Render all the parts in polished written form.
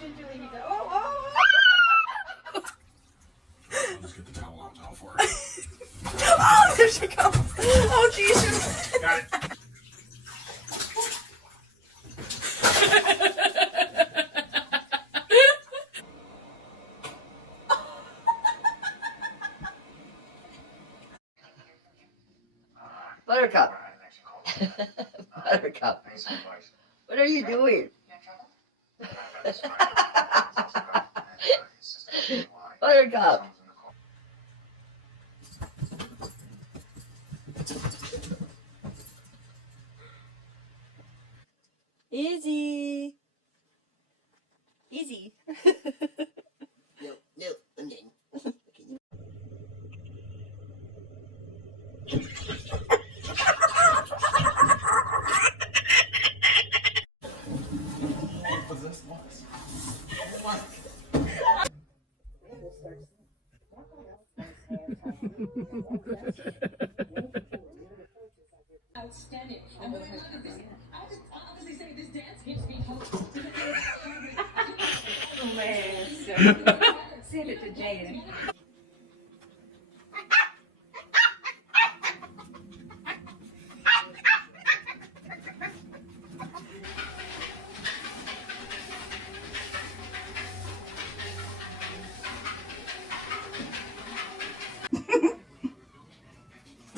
gingerly he goes, oh. I'll just get the towel out now for her. Oh, there she goes. Oh, Jesus. Got it. Buttercup. Buttercup. What are you doing? Buttercup. Easy. Easy. No, I'm in. What's this? Outstanding. And what I love is this. I have to honestly say this dance gives me hope. Oh, man. Send it to Jaden.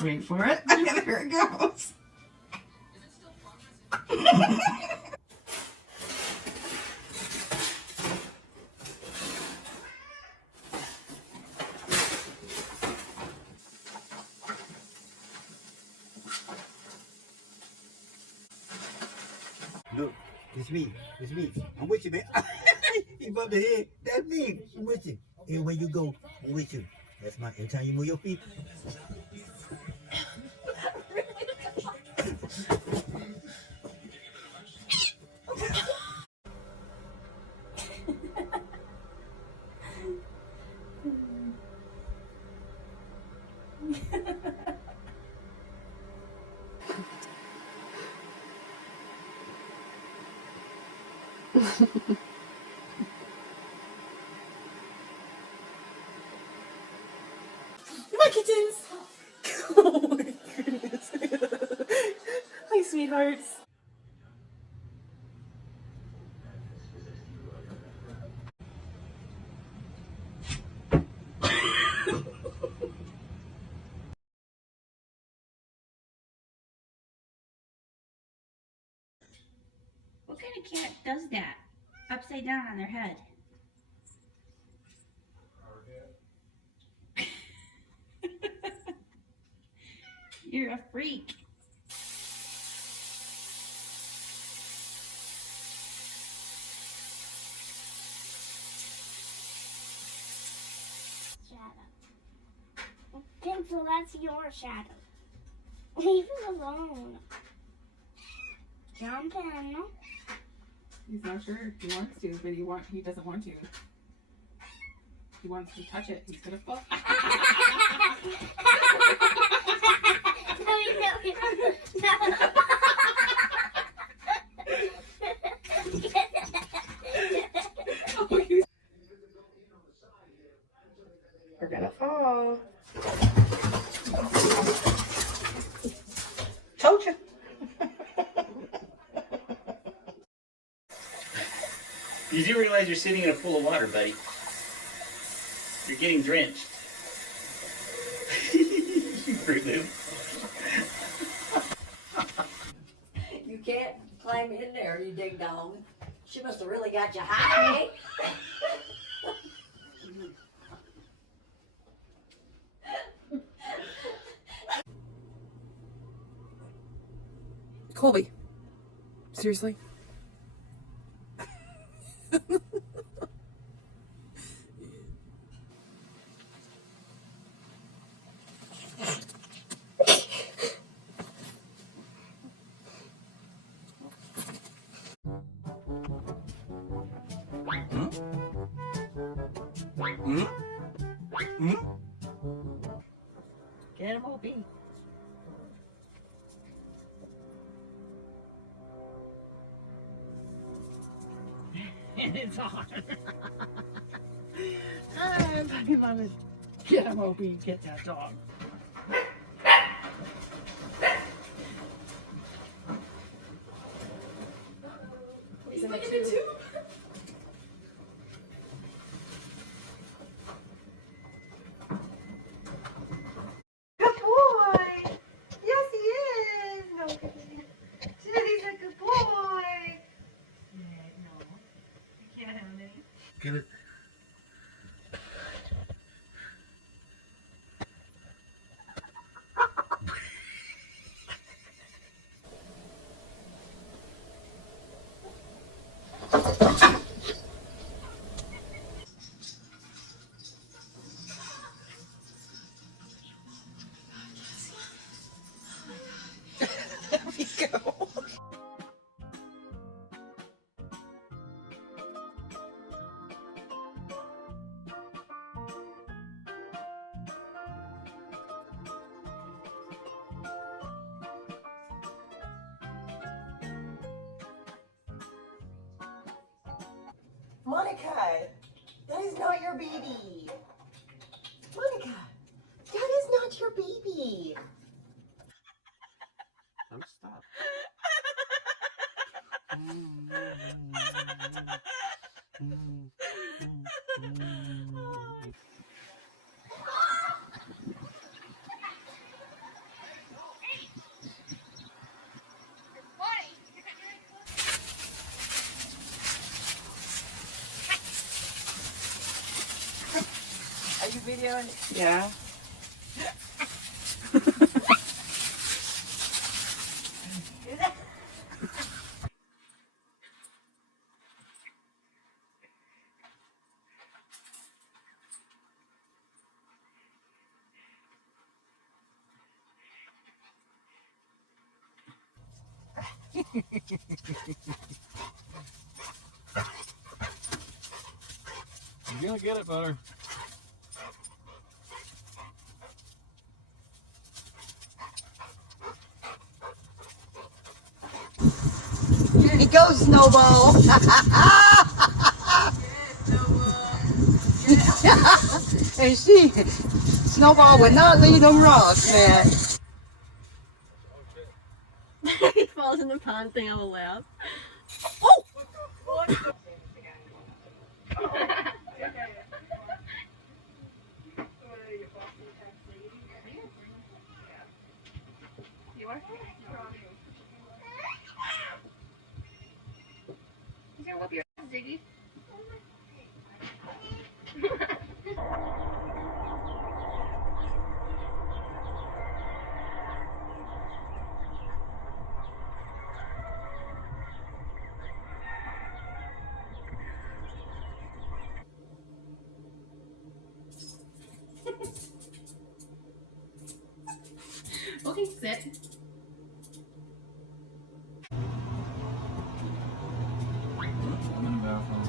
Wait for it. There it goes. Look, it's me. It's me. I'm with you, man. You above the head. That's me. I'm with you. Everywhere you go, I'm with you. That's my. Every time you move your feet. My kittens. Oh my goodness. Hi, sweethearts. What kind of cat does that? Upside down on their head. You're a freak. Shadow. Pencil, that's your shadow. Leave it alone. Jump in. He's not sure if he wants to, but he doesn't want to. He wants to touch it. He's gonna fall. No. We're gonna fall. Told you. You do realize you're sitting in a pool of water, buddy. You're getting drenched. You Fruit Loop. You can't climb in there, you ding dong. She must have really got you high. Colby. Seriously? Get him, Opie. and it's on. Puppy mama, get him, Opie, get that dog. He's in the tube. Good boy. Yes, he is. No, Teddy's a good boy. Yeah, no. You can't have any. Get it. Monica, that is not your baby. Monica, that is not your baby. Don't stop. Are you videoing? Yeah. You're gonna get it, Butter. Here he goes, Snowball. And Snowball would not leave them rocks, man. He falls in the pond thing, I will laugh. You are? He's gonna whoop your ass, Ziggy. Okay, sit. I'm in the bathroom.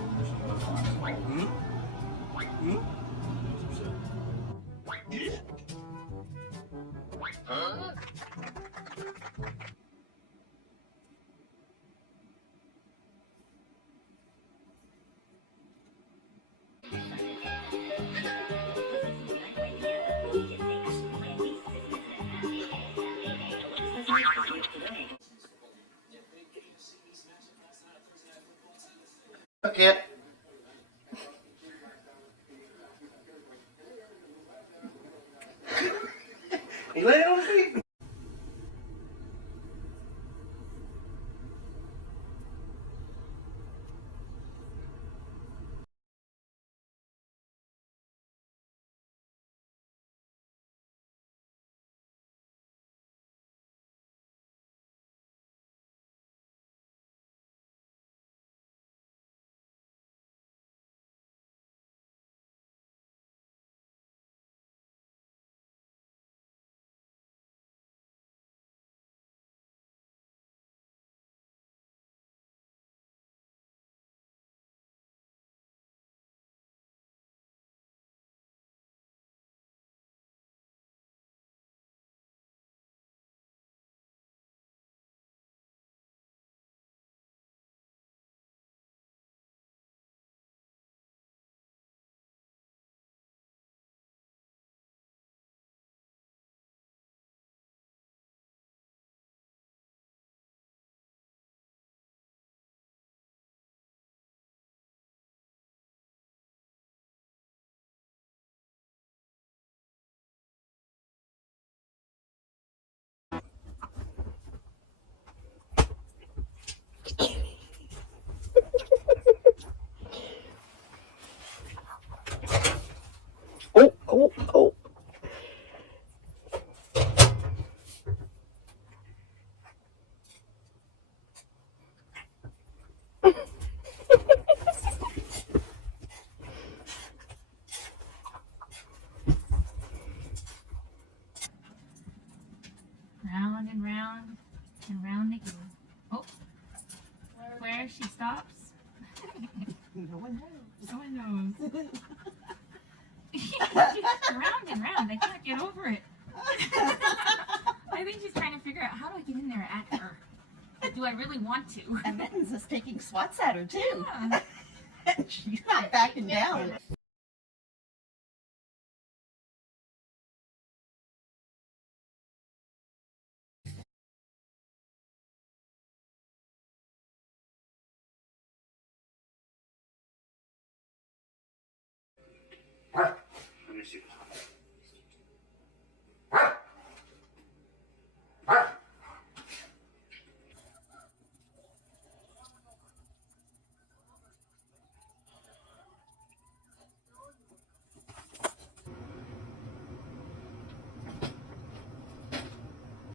Okay. He laid on his feet. Oh, oh, oh. Round and round they go. Oh, where she stops? No one knows. No one knows. Round and round, I can't get over it. I think she's trying to figure out, how do I get in there at her? Do I really want to? And Mittens is taking swats at her too. Yeah. She's not backing down. Mark.